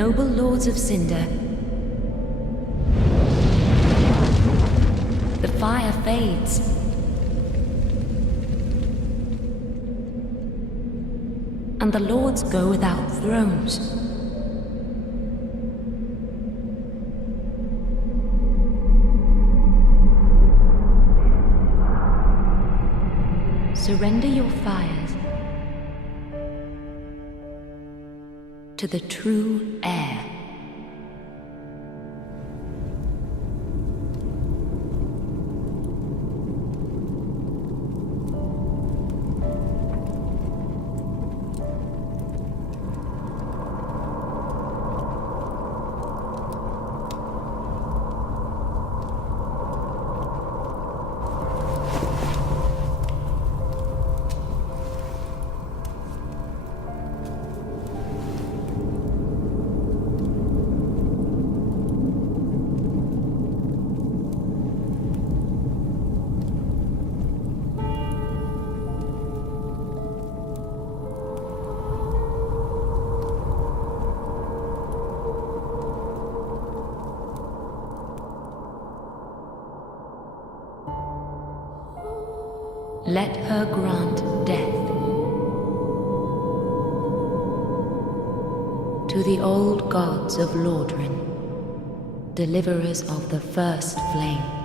Noble lords of Cinder, the fire fades. And the lords go without thrones. Surrender your fires to the true heir. Let her grant death to the old gods of Lordran, deliverers of the first flame.